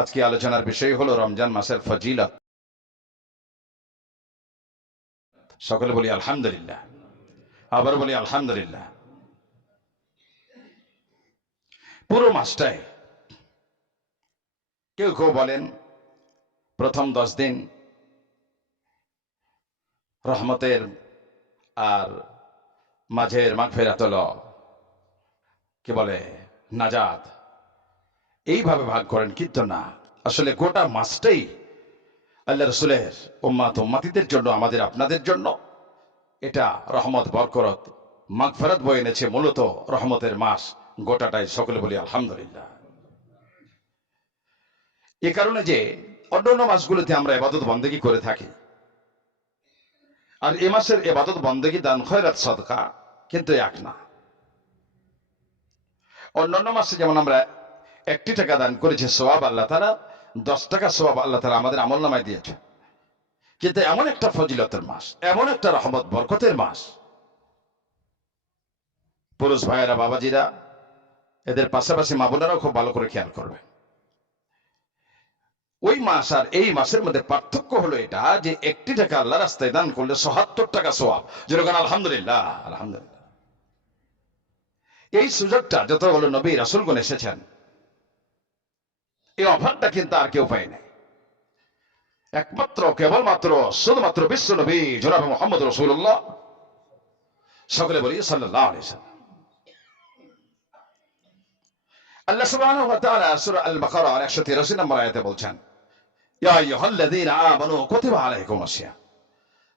আজকে আলোচনার বিষয় হলো রমজান মাসের ফজিলত। সকলে বলি আলহামদুলিল্লাহ। আবার বলি আলহামদুলিল্লাহ। পুরো মাসটাই কেউ কেউ বলেন, প্রথম দশ দিন রহমতের আর মাঝের মাগফেরাতল কি বলে? নাজাদ এইভাবে ভাগ করেন, কিন্তু না। আসলে গোটা মাসটাই আল্লাহ রসুলের উম্মাত উম্মাতিদের জন্য, আমাদের আপনাদের জন্য এটা রহমত বরকরত মাগফেরত বয়ে এনেছে, মূলত রহমতের মাস গোটাটাই সকলে বলি আলহামদুলিল্লাহ। এ কারণে যে অন্যান্য মাসগুলোতে আমরা এবাদত বন্দেগী করে থাকি। আর এ মাসের এবাদত বন্দেগী, দান, খয়রাত, সদকা কিন্তু এক না। অন্যান্য মাসে যেমন আমরা একটি টাকা দান করেছে সোয়াব আল্লাহ তারা দশ টাকা সোয়াব আল্লাহ তারা আমাদের আমল নামায় দিয়েছে। কিন্তু এমন একটা ফজিলতের মাস, এমন একটা রহমত, বরকতের মাস। পুরুষ ভাইয়েরা, বাবাজিরা, এদের পাশাপাশি মা বোনেরাও খুব ভালো করে খেয়াল করবে। ওই মাস আর এই মাসের মধ্যে পার্থক্য হলো এটা যে একটি টাকা আল্লাহ রাস্তায় দান করলে সহাত্তর টাকা সোয়াব। যেরকম আলহামদুলিল্লাহ আলহামদুলিল্লাহ। এই সুযোগটা যত হলো নবী রাসুলগণ এসেছেন এই অফারটা কিন্তু আর কেউ পায় নাই। একমাত্র, কেবলমাত্র, শুধুমাত্র বিশ্ব নবী, জনাব মোহাম্মদ রসুল্লাহ সকলে বলি সাল্লাহ আল্লাহ সূরা আল বাকারা 183 নম্বর আয়াতে বলছেন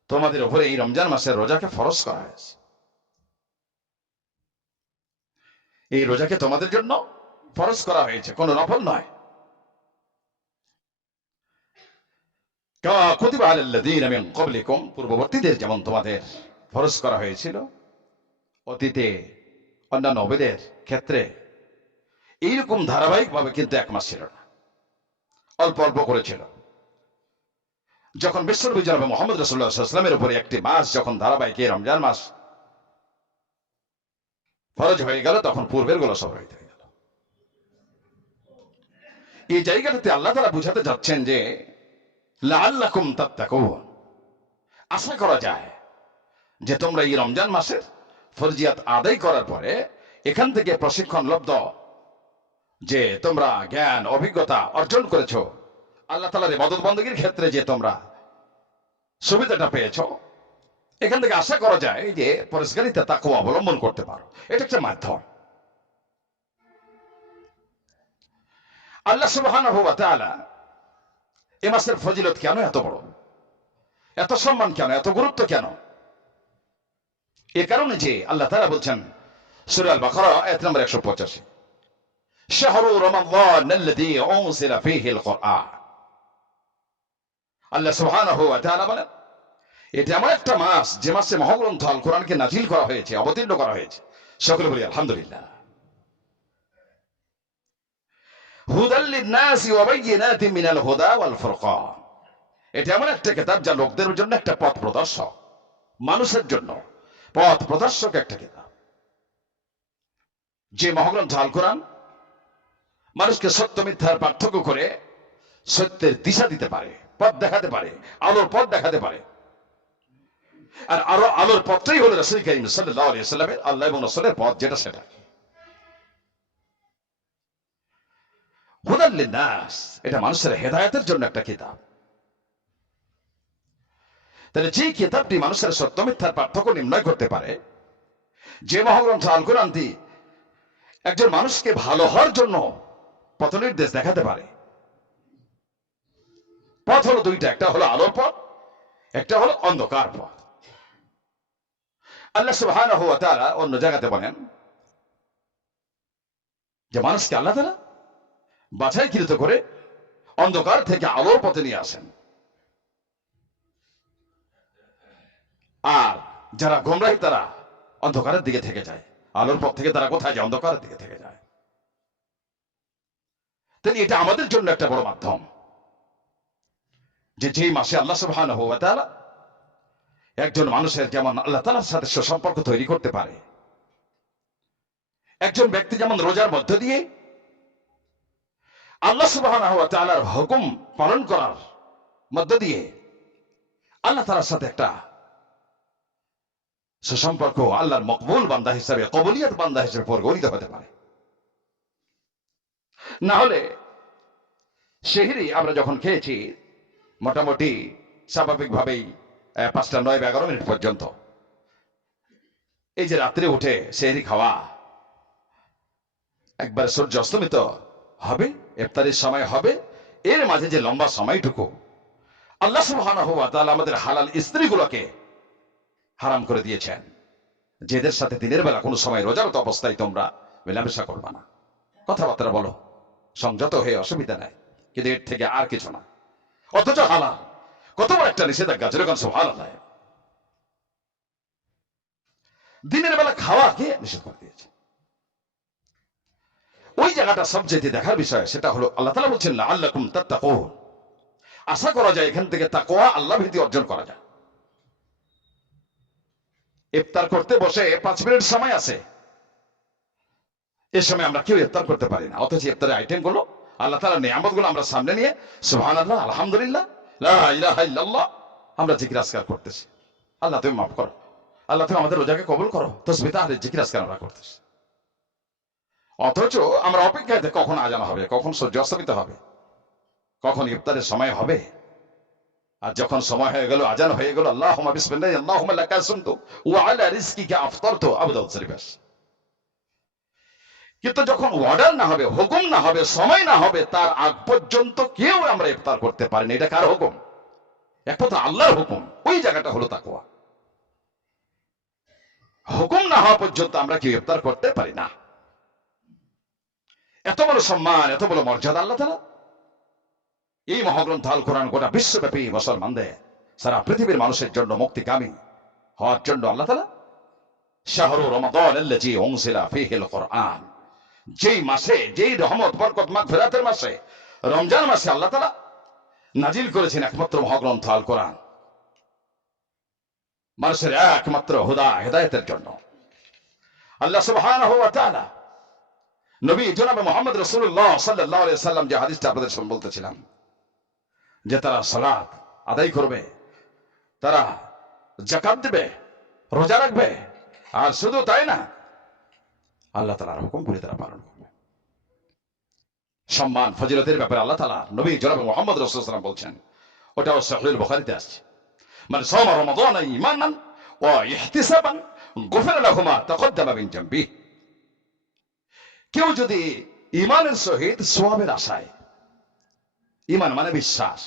তোমাদের উপরে এই রমজান মাসের রোজাকে ফরজ করা হয়েছে। এই রোজাকে তোমাদের জন্য ফরজ করা হয়েছে। কোনো নফল নয় কামা কুতিবা আলাল্লাযীনা মিন ক্বাবলিকুম পূর্ববর্তীদের যেমন তোমাদের ফরজ করা হয়েছিল, অতীতে অন্যান্য নবীদের ক্ষেত্রে এইরকম ধারাবাহিকভাবে কিন্তু এক মাস ছিল না, অল্প অল্প করেছিল যখন বিশ্বনবী জনাবে মোহাম্মদ রসুল্লাহামের উপরে একটি মাস যখন ধারাবাহিক রমজান মাস ফরজ হয়ে গেল, তখন পূর্বেরগুলো সব হয়ে গেল। এই জায়গাটাতে আল্লাহ তারা বুঝাতে যাচ্ছেন যে লাল্লাকুম তাত্তাকুন। আশা করা যায় যে তোমরা এই রমজান মাসের ফরজিয়াত আদায় করার পরে এখান থেকে প্রশিক্ষণ লব্ধ যে তোমরা জ্ঞান, অভিজ্ঞতা অর্জন করেছ। আল্লাহ তালার মদত বন্দীর ক্ষেত্রে যে তোমরা সুবিধাটা পেয়েছ, এখান থেকে আশা করা যায় যে পরিষ্কারিতা তাকে অবলম্বন করতে পারো। এটা একটা মাধ্যম। আল্লাহ তাআলা এ মাসের ফজিলত কেন এত বড়? এত সম্মান কেন? এত গুরুত্ব কেন? এ কারণে যে আল্লাহ তারা বলছেন সুরাল বাখরা একশো পঁচাশি আল্লাহ একটা মাস, যে কোরআনকে করা হয়েছে, অবতীর্ণ করা হয়েছে, সকলে আলহামদুলিল্লাহ। এমন একটা যা লোকদের জন্য একটা পথ প্রদর্শক, মানুষের জন্য। পথ প্রদর্শক একটা মানুষকে সত্য, মিথ্যার পার্থক্য করে সত্যের দিশা দিতে পারে, পথ দেখাতে পারে, আলোর পথ দেখাতে পারে। আর আলো আলোর পথটাই হলো রসুল আল্লাহ এবং রসুলের পথ, যেটা সেটা। এটা মানুষের হেদায়তের জন্য একটা কিতাব। তাহলে যে কিতাবটি মানুষের সত্য, মিথ্যার পার্থক্য নির্ণয় করতে পারে, যে মহাগ্রন্থ আল কোরআনটি একজন মানুষকে ভালো হওয়ার জন্য পথ নির্দেশ দেখাতে পারে। পথ হলো দুইটা, একটা হলো আলোর পথ, একটা হলো অন্ধকার পথ। আল্লাহ সুবহানাহু ওয়া তাআলা অন্য জায়গাতে বলেন যে, মানুষকে আল্লাহ তাআলা বাছাইকৃত করে অন্ধকার থেকে আলোর পথে নিয়ে আসেন। আর যারা গোমরাহী, তারা অন্ধকারের দিকে থেকে যায়। আলোর পথ থেকে তারা কোথায় যায়? অন্ধকারের দিকে থেকে যায়। তাই এটা আমাদের জন্য একটা বড় মাধ্যম। যে যেই মাসে আল্লাহ তাআলা একজন মানুষের যেমন আল্লাহ তাআলার সাথে সম্পর্ক তৈরি করতে পারে, একজন ব্যক্তি যেমন রোজার মধ্য দিয়ে আল্লাহ তাআলার হুকুম পালন করার মধ্য দিয়ে আল্লাহ তাআলার সাথে একটা সুসম্পর্ক আল্লাহর মকবুল বান্দা হিসাবে, কবলিয়ত বান্দা হিসেবে পরিগণিত হতে পারে। না হলে সেহিরি আমরা যখন খেয়েছি, মোটামুটি স্বাভাবিকভাবেই পাঁচটা নয় এগারো মিনিট পর্যন্ত, এই যে রাত্রে উঠে সেহরি খাওয়া একবার সূর্য অস্তমিত হবে ইফতারির সময় হবে, এর মাঝে যে লম্বা সময়টুকু, আল্লাহ সুবহানাহু আমাদের হালাল স্ত্রীগুলোকে হারাম করে দিয়েছেন। যেদের সাথে দিনের বেলা কোনো সময় রোজারত অবস্থায় তোমরা মেলামেশা করবা না। কথাবার্তা বলো, সংযত হয়ে অসুবিধা নাই, কিন্তু এর থেকে আর কিছু না। অথচ হালাল, কত বড় একটা নিষেধাজ্ঞা যেরকম সুবহানাল্লাহ। দিনের বেলা খাওয়াকে নিষেধ করে দিয়েছে? ওই জায়গাটা সবচেয়ে দেখার বিষয়, সেটা হলো আল্লাহ তালা বলছেন আল্লাহ কুম তাত্তাকো আশা করা যায় এখান থেকে তাকোয়া আল্লাহ ভীতি অর্জন করা যায়। ইফতার করতে বসে পাঁচ মিনিট সময় আছে। এ সময় আমরা কেউ ইফতার করতে পারি না। অথচ ইফতারের আইটেমগুলো আল্লাহ তালা নিয়ামতগুলো আমরা সামনে নিয়ে সুহান আল্লাহ আলহামদুলিল্লাহ আমরা জিকির আসকার করতেছি। আল্লাহ তুমি মাফ করো। আল্লাহ তুমি আমাদের রোজাকে কবুল করো। তসবিতা জিকির আসকার আমরা করতেছি। অথচ আমরা অপেক্ষায় কখন আজান হবে, কখন সূর্যস্তমিত হবে, কখন ইফতারের সময় হবে। আর যখন সময় হয়ে গেল, আজান হয়ে গেল আল্লাহ কিন্তু যখন অর্ডার না হবে, হুকুম না হবে, সময় না হবে, তার আগ পর্যন্ত কেউ আমরা ইফতার করতে পারিনি। এটা কার হুকুম? এক একমাত্র আল্লাহর হুকুম। ওই জায়গাটা হলো তাকওয়া। হুকুম না হওয়া পর্যন্ত আমরা কেউ ইফতার করতে পারি না। এত বড় সম্মান, এত বড় মর্যাদা, আল্লাহ তালা এই মহাগ্রন্থ আল কোরআন গোটা বিশ্বব্যাপী মুসলমানদের সারা পৃথিবীর মানুষের জন্য মুক্তিকামী হওয়ার জন্য আল্লাহ তালা শাহরু রমাদান ফিহিল কোরআন। যেই মাসে, যেই রহমত, বরকত, মাগফিরাতের মাসে, রমজান মাসে আল্লাহ তালা নাজিল করেছেন একমাত্র মহাগ্রন্থ আল কোরআন। মানুষের একমাত্র হুদা, হেদায়েতের জন্য। আল্লাহ সুবহানাহু ওয়া নবী, জনাবে মোহাম্মদ রসুল্লাহ সাল্লাহ সাল্লাম যে হাদিসটা আপনাদের সামনে বলতেছিলাম, যে তারা সালাত আদায় করবে, তারা জাকাত দেবে, রোজা রাখবে, আর শুধু তাই না, আল্লাহ তালার হুকুম করে তারা পালন করবে। সম্মান, ফজিলতের ব্যাপারে আল্লাহ তালা নবী, জনাবে মোহাম্মদ রসুলাম বলছেন, ওটাও সহিল বুখারীতে আসছে। মানে সোম রমাদান ঈমানান ওয়া ইহতিসাবান, গুফিরা লাহু মা তাকদ্দামা মিন জামবিহি। কেউ যদি ইমানের সহিত সোয়াবের আশায় ইমান মানে বিশ্বাস।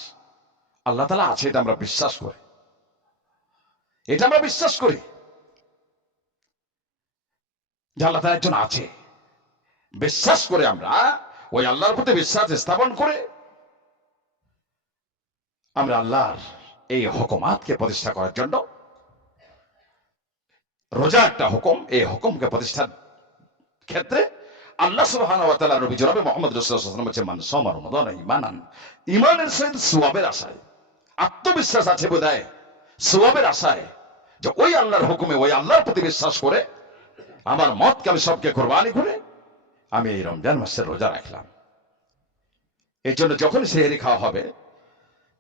আল্লাহ তালা আছে, এটা আমরা বিশ্বাস করি। এটা আমরা বিশ্বাস করি যে আল্লাহ তালা একজন আছে। বিশ্বাস করে আমরা ওই আল্লাহর প্রতি বিশ্বাস স্থাপন করে আমরা আল্লাহর এই হুকুমাতকে প্রতিষ্ঠা করার জন্য রোজা একটা হুকুম, এই হুকুমকে প্রতিষ্ঠার ক্ষেত্রে আল্লাহ সুবহানাহু ওয়া তাআলা নবী জনাবে মুহাম্মদ মান সামা রমাদান ঈমানান ঈমানের সহিত সওয়াবের আশায়, আত্মবিশ্বাস আছে বোধহয়? সওয়াবের আশায় যে ওই আল্লাহর হুকুমে, ওই আল্লাহর প্রতি বিশ্বাস করে আমার মতকে আমি সবকে কোরবানি করে আমি এই রমজান মাসের রোজা রাখলাম। এর জন্য যখন সেহরি খাওয়া হবে,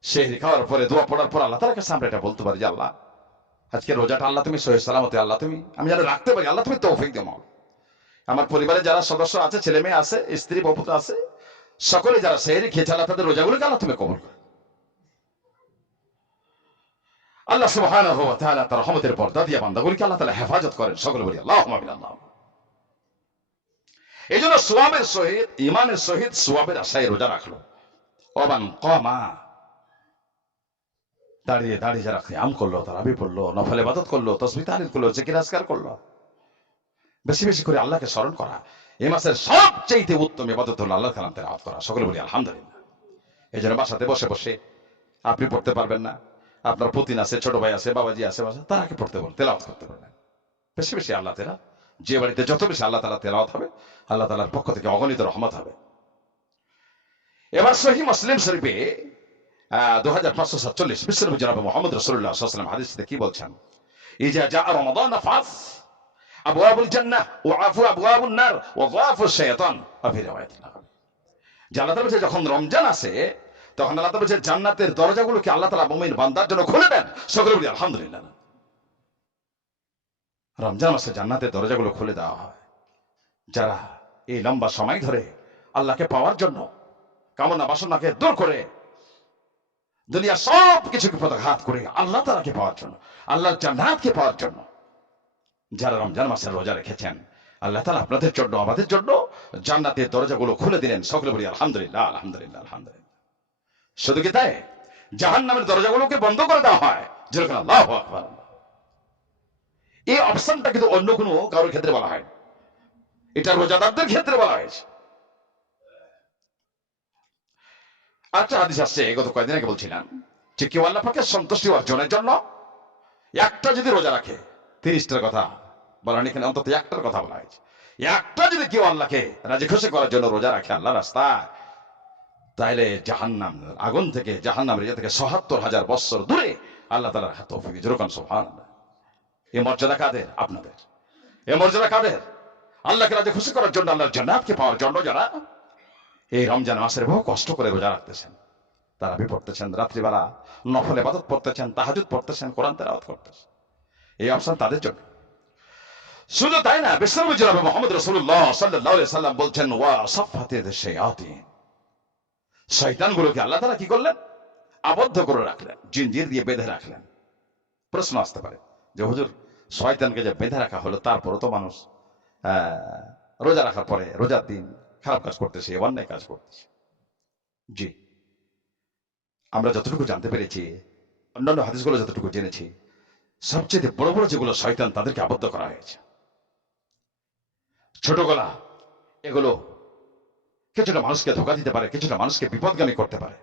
সেহরি খাওয়ার পরে, দোয়া পড়ার পর আল্লাহ তার কাছে আমরা এটা বলতে পারি যে, আল্লাহ, আজকে রোজাটা আল্লাহ তুমি, সহি সালামতে আল্লাহ তুমি, আমি যেন রাখতে পারি, আল্লাহ তুমি তো তৌফিক দেও আমার পরিবারে যারা সদস্য আছে, ছেলে মেয়ে আছে, স্ত্রী বপুত্র আছে, সকলে যারা সেহরি খেয়েছে আল্লাহ তাদের রোজাগুলোকে আল্লাহ তুমি কবল করো? আল্লাহ তাআলা তার রহমতের পর্দা দিয়ে বান্দাগুলিকে আল্লাহ তাআলা হেফাজত করেন। সকলে বলি, আল্লাহুম্মা বিল্লাহ এই জন্য সোয়াবের সহিত ইমানের সহিত সোয়াবের আশায় রোজা রাখল। অবান কমা, দাঁড়িয়ে দাঁড়িয়ে যারা আম করল, তারাবি পড়ল, নফলে বাদত করল, তসবি তাহলিল করল, জিকির আজকার করল। বেশি বেশি করে আল্লাহকে স্মরণ করা। এ মাসের সবচেয়ে উত্তম ইবাদত হলো আল্লাহ কালাম তেলাওয়াত করা। সকলে বলি, আলহামদুলিল্লাহ। এই জন্য বাসাতে বসে বসে আপনি পড়তে পারবেন না। আপনার পুতিন আছে, ছোট ভাই আছে, বাবাজি আছে বাসা তারাকে পড়তে বলেন তেলাওয়াত করতে পারবেন বেশি বেশি আল্লাহ তেলা যে বাড়িতে যত বেশি আল্লাহ তালা তেলাওয়াত হবে, আল্লাহ তালার পক্ষ থেকে অগণিত রহমত হবে। এবার সহি মুসলিম শরীফে দু হাজার পাঁচশো সাতচল্লিশ বিশ্বনবী জনাব মোহাম্মদ রসুল্লাহ হাদিসে কি বলছেন? ইজা যা রমাদান ফাস আবওয়াবুল জান্নাহ, ওয়া আফু আবওয়াবুন নার, ওয়া যাফু শাইতান ওয়া ফি রিওয়ায়াতিন যে আল্লাহ তালা বলছে, যখন রমজান আসে, তখন আল্লাহ বলছে, জান্নাতের দরজাগুলোকে আল্লাহ তালা মুমিন বান্দার জন্য খুলে দেন। সকলে বলি, আলহামদুলিল্লাহ। রমজান মাসে জান্নাতের দরজাগুলো খুলে দেওয়া হয়। যারা এই লম্বা সময় ধরে আল্লাহকে পাওয়ার জন্য কামনা বাসনাকে দূর করে দুনিয়া সব কিছুকে প্রত্যাঘাত করে আল্লাহ তালাকে পাওয়ার জন্য, আল্লাহর জান্নাতকে পাওয়ার জন্য যারা রমজান মাসের রোজা রেখেছেন, আল্লাহ তালা আপনাদের জন্য, আমাদের জন্য জান্নাতের দরজাগুলো খুলে দিলেন। সকলে বলি, আলহামদুলিল্লাহ আলহামদুলিল্লাহ আলহামদুলিল্লাহ। শুধু কি তাই? জাহান নামের দরজাগুলোকে বন্ধ করে দেওয়া হয়। যেরকম আল্লাহ এই অপশনটা কিন্তু অন্য কোনো কারোর ক্ষেত্রে বলা হয় এটা রোজাদারদের ক্ষেত্রে বলা হয়েছে। আচ্ছা হাদিস আসছে, গত কয়েকদিন আগে বলছিলাম যে কেউ আল্লাহ পাকে সন্তুষ্টি অর্জনের জন্য একটা যদি রোজা রাখে তিরিশটার কথা বলা এখানে অন্তত একটার কথা বলা হয়েছে। একটা যদি কেউ আল্লাহকে রাজি খুশি করার জন্য রোজা রাখে আল্লাহ রাস্তায়, তাহলে জাহান্নাম, আগুন থেকে, জাহান্নামের ইয়ে থেকে সহাত্তর হাজার বৎসর দূরে আল্লাহ তালার হাত যেরকম সোহান এ মর্যাদা কাদের? আপনাদের। এ মর্যাদা কাদের? আল্লাহকে রাজি খুশি করার জন্য আল্লাহর জান্নাতকে পাওয়ার জন্য যারা এই রমজান মাসের বহু কষ্ট করে রোজা রাখতেছেন তারাবি পড়তেছেন রাত্রিবেলা নফলে এবাদত পড়তেছেন তাহাজুদ পড়তেছেন, কোরআন তেলাওয়াত করতেছেন। এই অপশন তাদের জন্য। শুধু তাই না জনাব মোহাম্মদ রসুল্লাহ আলাইহি সাল্লাম বলছেন, ওয়া সাফাতে শায়াতিন শয়তানগুলোকে আল্লাহ তাআলা কি করলেন? আবদ্ধ করে রাখলেন, জিনজির দিয়ে বেঁধে রাখলেন। প্রশ্ন আসতে পারে যে, হুজুর, শয়তানকে যে বেঁধে রাখা হলো, তারপরও তো মানুষ রোজা রাখার পরে, রোজার দিন খারাপ কাজ করতেছে, অন্যায় কাজ করতেছে। জি, আমরা যতটুকু জানতে পেরেছি, অন্যান্য হাদিসগুলো যতটুকু জেনেছি সবচেয়ে বড় বড় যেগুলো শয়তান তাদেরকে আবদ্ধ করা হয়েছে। ছোট গলা, এগুলো কিছুটা মানুষকে ধোকা দিতে পারে, কিছুটা মানুষকে বিপদগামী করতে পারে।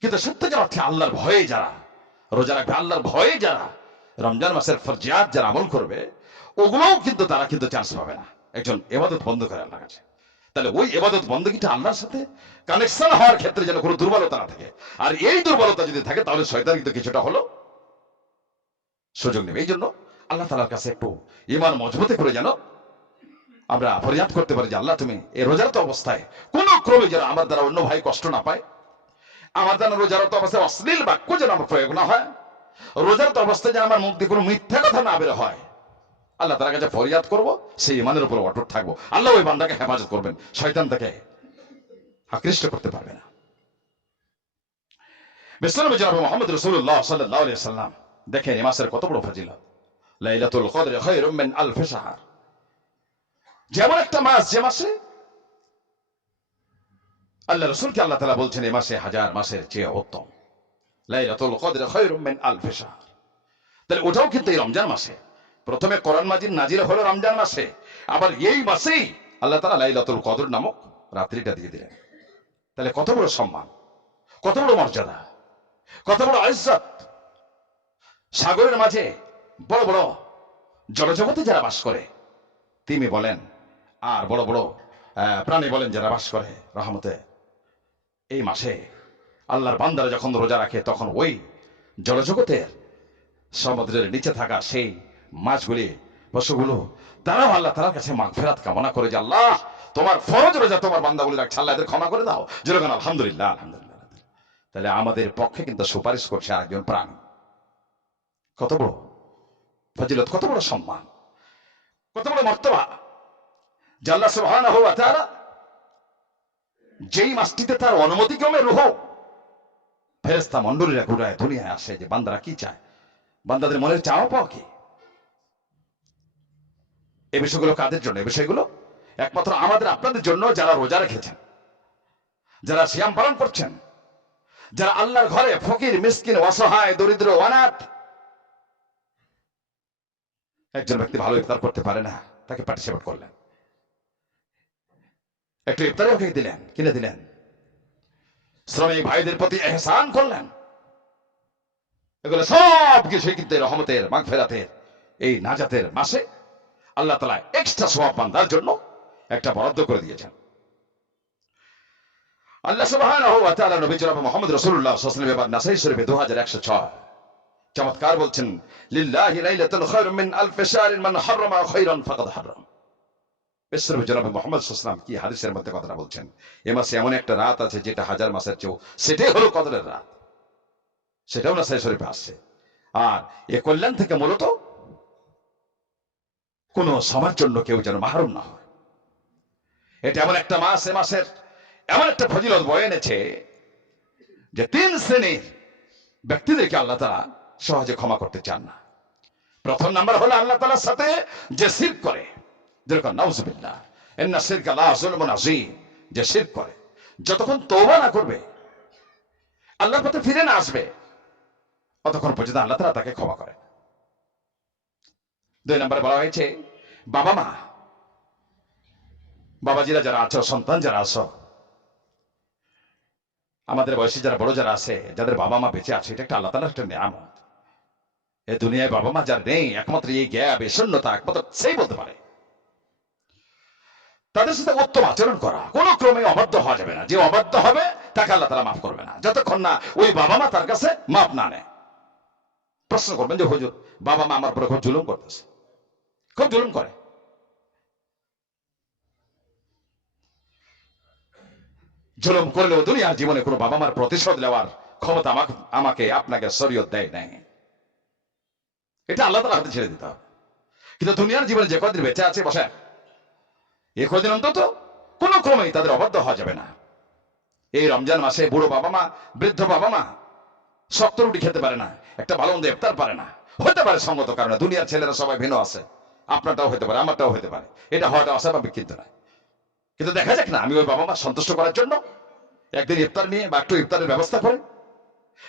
কিন্তু সত্যিকার অর্থে আল্লাহর ভয়ে যারা, রোজা রাখবে, আল্লাহর ভয়ে যারা, রমজান মাসের ফরজিয়াত যারা আমল করবে, ওগুলোও কিন্তু তারা কিন্তু চান্স পাবে না। একজন এবাদত বন্ধ করে আল্লাহ কাছে। তাহলে ওই এবাদত বন্দীটা আল্লাহর সাথে কানেকশন হওয়ার ক্ষেত্রে যেন কোনো দুর্বলতা না থাকে। আর এই দুর্বলতা যদি থাকে, তাহলে শয়তান কিন্তু কিছুটা হলো সুযোগ নেবে। এই জন্য আল্লাহ তালার কাছে একটু ইমান মজবুতে করে যেন আমরা ফরিয়াদ করতে পারি যে, আল্লাহ তুমি এই রোজারত অবস্থায় কোন ক্রমে যেন আমার দ্বারা অন্য ভাই কষ্ট না পায়। আমার দ্বারা রোজারত অবস্থায় অশ্লীল বাক্য যেন আমার প্রয়োগ না হয়। রোজারত অবস্থায় যেন আমার মুখ দিয়ে কোনো মিথ্যা কথা না বের হয়। আল্লাহ তার কাছে ফরিয়াদ করব, সেই ইমানের উপর অটুট থাকব। আল্লাহ ওই বান্দাকে হেফাজত করবেন, শয়তান তাকে আকৃষ্ট করতে পারবে না। বিশ্বনবী মোহাম্মদ রসুল্লাহ সাল্লাহ সাল্লাম দেখেন এ মাসের কত বড় ফজিলত। লাইলাতুল কদর খায়রুম মিন আলফি শাহর। যেমন একটা মাস যে মাসে আল্লাহ রসুলকে আল্লাহ তাআলা বলছেন, এই মাসে হাজার মাসের চেয়ে উত্তম। লাইলাতুল কদর খায়রুম মিন আলফি শাহর। তাহলে ওটাও কিন্তু এই রমজান মাসে। প্রথমে কোরআন মাজিদ নাজির হলো রমজান মাসে। আবার এই মাসেই আল্লাহ তাআলা লাইলাতুল কদর নামক রাত্রিটা দিয়ে দিলেন। তাহলে কত বড় সম্মান, কত বড় মর্যাদা, কত বড় ইজ্জত সাগরের মাঝে বড় বড় জলজগতে যারা বাস করে, তিমি বলেন আর বড় বড় প্রাণী বলেন যারা বাস করে রহমতে। এই মাসে আল্লাহর বান্দারা যখন রোজা রাখে, তখন ওই জলজগতের সমুদ্রের নিচে থাকা সেই মাছগুলি, পশুগুলো, তারাও আল্লাহ তালার কাছে মাঘ ফেরাত কামনা করে যে, আল্লাহ, তোমার ফরজ রোজা তোমার বান্দাগুলি রাখছে, আল্লাহ এদের ক্ষমা করে দাও। যেরকম আলহামদুলিল্লাহ আলহামদুলিল্লাহ। তাহলে আমাদের পক্ষে কিন্তু সুপারিশ করছে আরেকজন প্রাণ। কত বড়? ফজিলত, কত বড় সম্মান? কত বড় মর্তবা? জাল্লা তাআলা যেই মাসটিতে তার অনুমতি ক্রমে রুহ ফেরেস্তা মন্ডলীরা ঘুরায়, দুনিয়ায় আসে যে বান্দারা কি চায়? বান্দাদের মনের চাওয়া পাওয়া কি? এ বিষয়গুলো কাদের জন্য? এই বিষয়গুলো একমাত্র আমাদের, আপনাদের জন্য যারা রোজা রেখেছেন, যারা সিয়াম পালন করছেন, যারা আল্লাহর ঘরে ফকির, মিসকিন, অসহায়, দরিদ্র, অনাথ একজন ব্যক্তি ভালো ইফতার করতে পারে না, তাকে পার্টিসিপেট করলেন। একটু ইফতারে ওকে দিলেন, কিনে দিলেন। শ্রমিক ভাইদের প্রতি এহসান করলেন। এগুলো সব কিছুই কিন্তু রহমতের মাগফেরাতের এই নাজাতের মাসে আল্লাহ তালা এক্সট্রা সোয়াব বান্দার জন্য একটা বরাদ্দ করে দিয়েছেন। আল্লাহ সুবহানাহু ওয়া তাআলা নবী জনাব মুহাম্মদ রাসূলুল্লাহ সাল্লাল্লাহু আলাইহি ওয়াসাল্লাম নাসাই শরীফে 2106 চমৎকার বলছেন, লিল্লাহি লাইলাতুল খায়রুম আলফি শাহরিন হারামা খায়রান ফাকাদ হারাম বিশ্বনবী জনাবে মোহাম্মদ সাল্লাম কি হাদিসের মধ্যে কথাটা বলছেন, এ মাসে এমন একটা কোন সময়ের জন্য কেউ যেন মাহরুম না হয়। এটা এমন একটা মাস, এ মাসের এমন একটা ফজিলত বয়ে এনেছে যে তিন শ্রেণির ব্যক্তিদেরকে আল্লাহ তারা সহজে ক্ষমা করতে চান না। প্রথম নাম্বার হলো আল্লাহ তালার সাথে যে শির করে। যেরকম জুলমুন যে শির করে। যতক্ষণ তওবা না করবে, আল্লাহর পথে ফিরে না আসবে, ততক্ষণ পর্যন্ত আল্লাহ তারা তাকে ক্ষমা করে দুই নম্বরে বলা হয়েছে, বাবা মা, বাবাজিরা যারা আছো, সন্তান যারা আছো, আমাদের বয়সী যারা বড় যারা আছে, যাদের বাবা মা বেঁচে আছে, এটা একটা আল্লাহ তালার একটা নিয়ামত। এ দুনিয়ায় বাবা মা যার নেই, একমাত্র এই গ্যাপ, এই শূন্যতা, একমাত্র সেই বলতে পারে। তাদের সাথে উত্তম আচরণ করা, কোনো ক্রমে অবাধ্য হওয়া যাবে না। যে অবাধ্য হবে, তাকে আল্লাহ তালা মাফ করবে না। যতক্ষণ না ওই বাবা মা তার কাছে মাফ না নেয়। প্রশ্ন করবেন যে, হুজুর, বাবা মা আমার পরে খুব জুলুম করতেছে। খুব জুলুম করে। জুলুম করলেও দুনিয়ার জীবনে কোনো বাবা মার প্রতিশোধ নেওয়ার ক্ষমতা আমাকে, আপনাকে শরীয়ত দেয় নাই। এটা আল্লাহ তালা হাতে ছেড়ে দিতে হবে কিন্তু দুনিয়ার জীবনে যে কদিন বেঁচে আছে বসে এ কদিন অন্তত কোনো ক্রমেই তাদের অবাধ্য হওয়া যাবে না। এই রমজান মাসে বুড়ো বাবা মা, বৃদ্ধ বাবা মা শক্ত রুটি খেতে পারে না, একটা ভালো মন্দ ইফতার পারে না। হতে পারে সঙ্গত কারণে, দুনিয়ার ছেলেরা সবাই ভিন্ন আছে। আপনারটাও হতে পারে, আমারটাও হতে পারে। এটা হওয়াটা অস্বাভাবিক কিন্তু নয়। কিন্তু দেখা যাক না, আমি ওই বাবা মা সন্তুষ্ট করার জন্য একদিন ইফতার নিয়ে বা একটু ইফতারের ব্যবস্থা করে।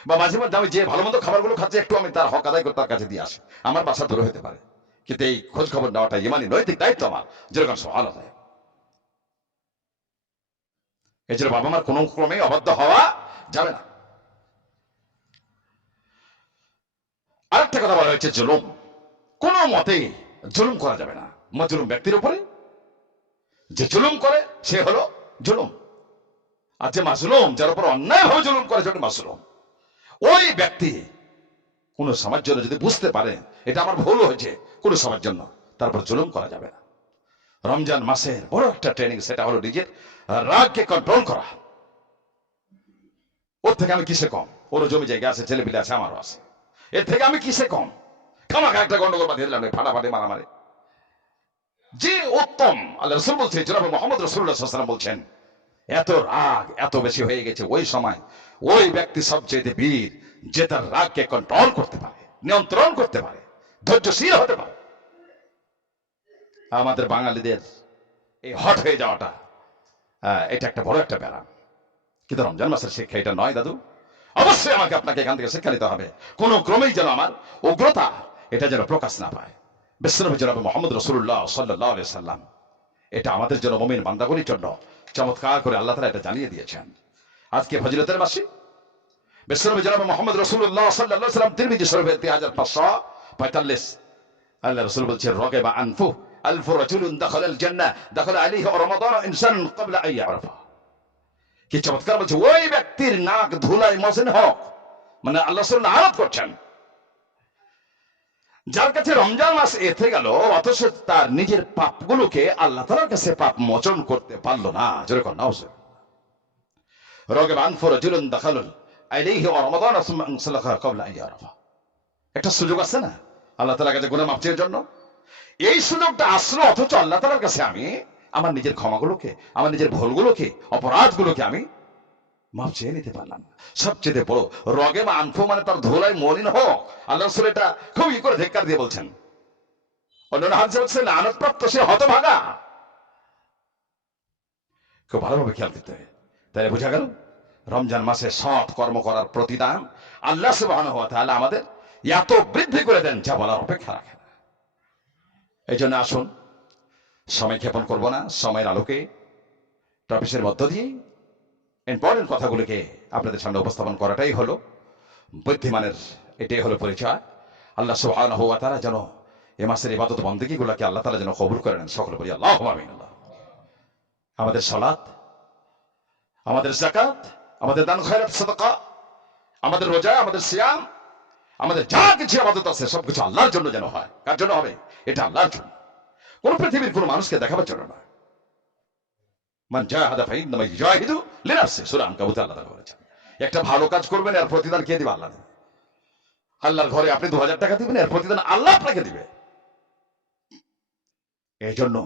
বা মাঝে মধ্যে আমি যে ভালো মন্দ খাবারগুলো খাচ্ছি, একটু আমি তার হক আদায় করে তার কাছে দিয়ে আসি। আমার বাসা দূরে হতে পারে। কিন্তু এই খোঁজ খবর নেওয়াটা ইমানি নৈতিক দায়িত্ব আমার, যেরকম সহাল হয় জন্য বাবা মার কোনো ক্রমে অবাধ্য হওয়া যাবে না। আরেকটা কথা বলা হয়েছে, জুলুম। কোন মতে জুলুম করা যাবে না। মজলুম ব্যক্তির উপরে যে জুলুম করে, সে হলো জুলুম। আর যে মাসুলুম, যার উপর অন্যায় ভাবে জুলুম করে, সেটা মাসুলুম। ওই ব্যক্তি, কোন সমাজ জন্য যদি বুঝতে পারে, এটা আমার ভুল হয়েছে, কোন সমাজ জন্য, তারপর জুলুম করা যাবে না। রমজান মাসের বড় একটা ট্রেনিং সেটা হলো নিজের রাগকে কন্ট্রোল করা। ওর থেকে আমি কিসে কম? ওর জমি জায়গা আছে ছেলে পিলে আছে, আমারও আছে। এর থেকে আমি কিসে কম? খামাখা একটা গন্ডগোল বাঁধিয়ে দিলাম ফাটাফাটি মারামারি। যে উত্তম, আল্লাহ রসুল বলছে, জনাব মোহাম্মদ রসুল্লাহ বলছেন, এত রাগ এত বেশি হয়ে গেছে ওই সময় ওই ব্যক্তি সবচেয়ে বীর, যে তার রাগকে কন্ট্রোল করতে পারে, নিয়ন্ত্রণ করতে পারে, ধৈর্যশীল হতে পারে। আমাদের বাঙালিদের এই হট হয়ে যাওয়াটা এটা একটা বড় একটা ব্যারাম। কিন্তু রমজান মাসের শিক্ষা এটা নয়, দাদু। অবশ্যই আমাকে আপনাকে এখান থেকে শিক্ষা নিতে হবে। কোনো ক্রমেই যেন আমার উগ্রতা এটা যেন প্রকাশ না পায়। বিশ্বনবী জনাব মোহাম্মদ রসুল্লাহ সাল্লাহ সাল্লাম এটা আমাদের জন্য মমিন বান্দাগুলির জন্য চমৎকার করে আল্লাহ তালা এটা জানিয়ে দিয়েছেন। আজকে ফজিলতের মাসে। বিশ্বনবী জনাব মোহাম্মদ রসুল্লাহ সাল্লাহ সাল্লাম তিরমিজি শরীফে তিন হাজার পাঁচশো পঁয়তাল্লিশ। আল্লাহ রসুল বলছে রগে বা আনফু রজুলুন দখল আল জান্নাহ দখল আলাইহি রমাদান ইনসান ক্বাবলা আন ইয়ারফা। কি চমৎকার বলছে, ওই ব্যক্তির নাক ধুলাই মসিন হোক মানে আল্লাহ রসুল আরাত করছেন। যার কাছে রমজান মাস এতে গেল, অথচ তার নিজের পাপগুলোকে আল্লাহ তালার কাছে পাপ মোচন করতে পারল না। যেরকম নাও রগে বানফর জুলুন দাখালুন আইলেহি রমাদান আনসালাখা ক্বাবলা আন ইয়ারফা। একটা সুযোগ আছে না? আল্লাহ তালার কাছে গুনাহ মাপ চেয়ে জন্য। এই সুযোগটা আসলো অথচ আল্লাহ তালার কাছে আমি, আমার নিজের ক্ষমাগুলোকে, আমার নিজের ভুলগুলোকে, অপরাধগুলোকে আমি মাপ চেয়ে নিতে পারলাম না। সবচেয়ে বড় রগে বা আনফো মানে তার ধোলাই মলিন হোক। আল্লাহ রসুল এটা খুব ই করে ধিক্কার দিয়ে বলছেন। অন্যান্য হাদিসে বলছেন আনতপ্রাপ্ত সে হতভাগা। খুব ভালোভাবে খেয়াল দিতে হয় তাহলে বোঝা গেল? রমজান মাসে সৎ কর্ম করার প্রতিদান আল্লাহ সুবহানাহু ওয়া তাআলা আমাদের এত বৃদ্ধি করে দেন, যা বলার অপেক্ষা রাখে না। এই জন্য আসুন, সময় ক্ষেপণ করব না, সময়ের আলোকে, টপিসের মধ্য দিয়ে ইম্পর্টেন্ট কথাগুলোকে আপনাদের সামনে উপস্থাপন করাটাই হলো বুদ্ধিমানের, এটাই হলো পরিচয়। আল্লাহ সুবহানাহু ওয়া তাআলা যেন এ মাসের ইবাদত বন্দেগীগুলোকে আল্লাহ তাআলা যেন কবুল করে নেন, সকলে বলি আল্লাহ আমাদের সালাত আমাদের জাকাত আমাদের দান খয়রাত, সাদাকা, আমাদের রোজা, আমাদের সিয়াম, আমাদের যা কিছু আবাদত আছে, সবকিছু আল্লাহর জন্য যেন হয়। কার জন্য হবে? এটা আল্লাহর জন্য। কোন পৃথিবীর কোন মানুষকে দেখাবার জন্য নয়। মান জাহাদা ফাইন্নামা ইউজাহিদু লিনাফসি সূরা আনকাবুতে আল্লাহ তাআলা বলেছেন, একটা ভালো কাজ করবেন, এর প্রতিদান কে দিবে? আল্লাহ আল্লাহর ঘরে আপনি দু হাজার টাকা দিবেন, এর প্রতিদান আল্লাহ আপনাকে দিবে। এই জন্য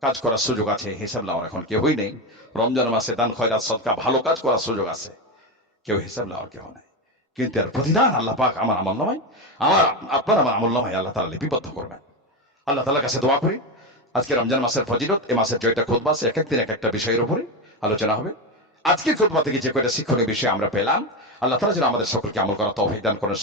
কাজ করার সুযোগ আছে, হিসাব নেওয়ার এখন কেউই নেই। রমজান মাসে দান, খয়রাত, সদকা, ভালো কাজ করার সুযোগ আছে। কেউ হিসাব নেওয়ার কেউ নেই। কিন্তু এর প্রতিদান আল্লাহ পাক আমার আমল নামাই আমার, আপনার আমার আমল নামাই আল্লাহ তালা লিপিবদ্ধ করবেন। আল্লাহ তালার কাছে দোয়া করি। আজকে রমজান মাসের ফজিলত, এ মাসের জয়টা খুদবা আছে এক একদিন এক একটা বিষয়ের উপরে আলোচনা হবে। আজকে খুদবা থেকে যে কয়টা শিক্ষণীয় বিষয় আমরা পেলাম, আল্লাহ তালা যেন আমাদের সকলকে আমল করা তৌফিক দান করেন।